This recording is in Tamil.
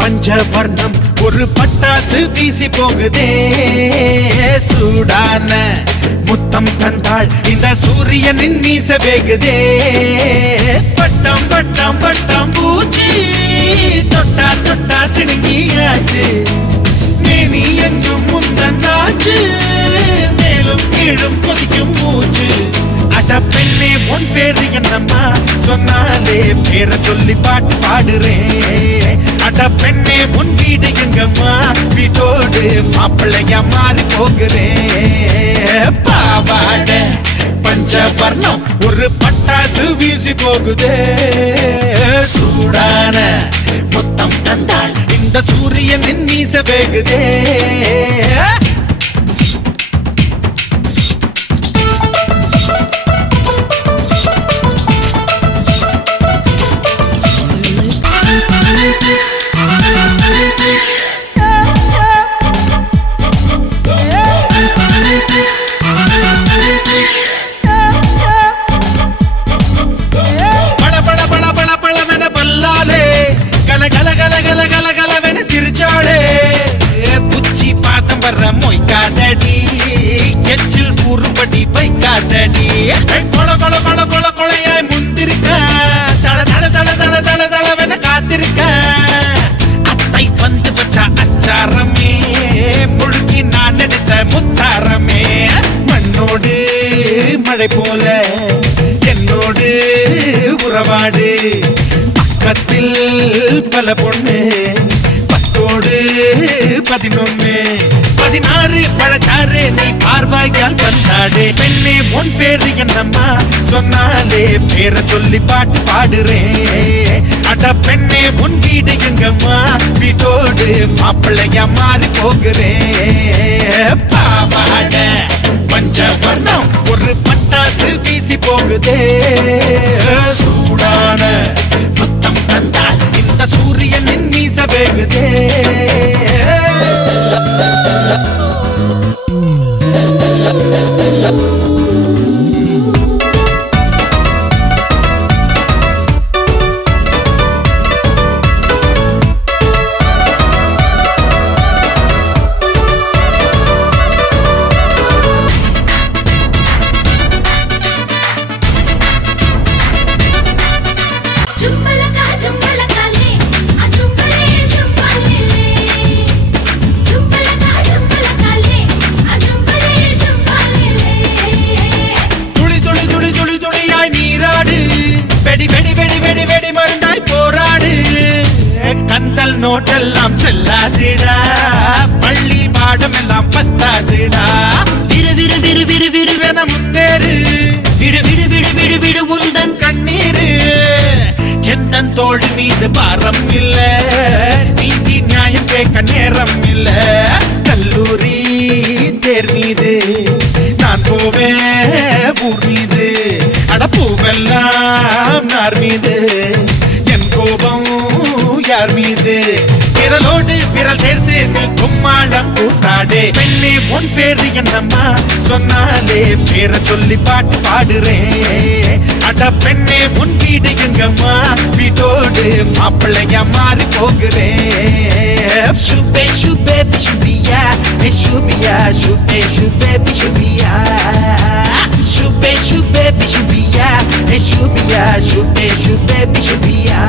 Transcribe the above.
பஞ்சவர்ணம் ஒரு பட்டாசு வீசி போகுதே சூடான முத்தம் தந்தாள் இந்த சூரியனின் மீச வேகுதே பட்டம் பட்டம் பட்டம் பூச்சி தொட்டா தொட்டா சிணுங்கியாச்சு மேனி எங்கும் முந்தன்னாச்சு மேலும் கீழும் கொதிக்கும் மூச்சு அட பெண்ணே உன் பேரு என்னம்மா சொன்னாலே பேரை சொல்லி பாட்டு பாடுறேன் அட பெண்ணே உன் வீடு எங்கம்மா வீட்டோடு மாப்பிள்ளையா மாறி போகிறேன் பாவாட பஞ்சவர்ணம் ஒரு பட்டாசு வீசி போகுதே சூடான முத்தம் தந்தாள் இந்த சூரியனின் மீச வேகுதே மொய்காதடி எச்சில் ஊறும்படி வைக்காதடி கொல கொல கொல கொல கொலையாய் முந்திருக்க தள தள தள தள தள தளவென காத்திருக்க அத்தை வந்து வச்சா அச்சாரமே முழுகி நான் எடுத்த முத்தாரமே மண்ணோடு மழை போல என்னோடு உறவாடு பக்கத்தில் பல பொண்ணு பத்தோடு 11 16 பழச்சாறு நீ பார்வாயால் வந்தாடே பெண்ணே உன் பேரு என்னம்மா சொன்னாலே பேரை சொல்லி பாட்டு பாடுறேன் அட பெண்ணே உன் வீடு எங்கம்மா வீட்டோடு மாப்பிள்ளையா மாறி போகிறேன் பாவாட பஞ்சவர்ணம் ஒரு பட்டாசு வீசி போகுதே சூடான முத்தம் தந்தால் இந்த சூரியனின் மீச வேகுதே கந்தல் நோட்டெல்லாம் செல்லாதுடா பள்ளி பாடம் எல்லாம் பத்தாதுடா விரு விரு விரு விரு விருவென முன்னேறு விடு விடு விடு விடு விடு உந்தன் கண்ணீரு செந்தன் தோள் மீது பாரம் இல்ல நீதி நியாயம் கேட்க நேரம் இல்ல கல்லூரி தேர் மீது நான் போவேன் ஊர் மீது அடப்பூவெல்லாம் நார் மீது என் கோபம் யார் மீது விரலோடு விரல் சேர்த்து நீ கும்மாளம் கூட்டாடே பெண்ணே உன் பேரு என்னம்மா சொன்னாலே பேரை சொல்லி பாட்டு பாடுறேன் அட பெண்ணே உன் வீடு எங்கம்மா வீட்டோடு மாப்பிள்ளையா மாறி போகிறேன் சுபே சுபே சுபியா சுபியா சுபே சுபே சுபியா சுபே சுபே சுபியா சுபியா சுபே சுபே சுபியா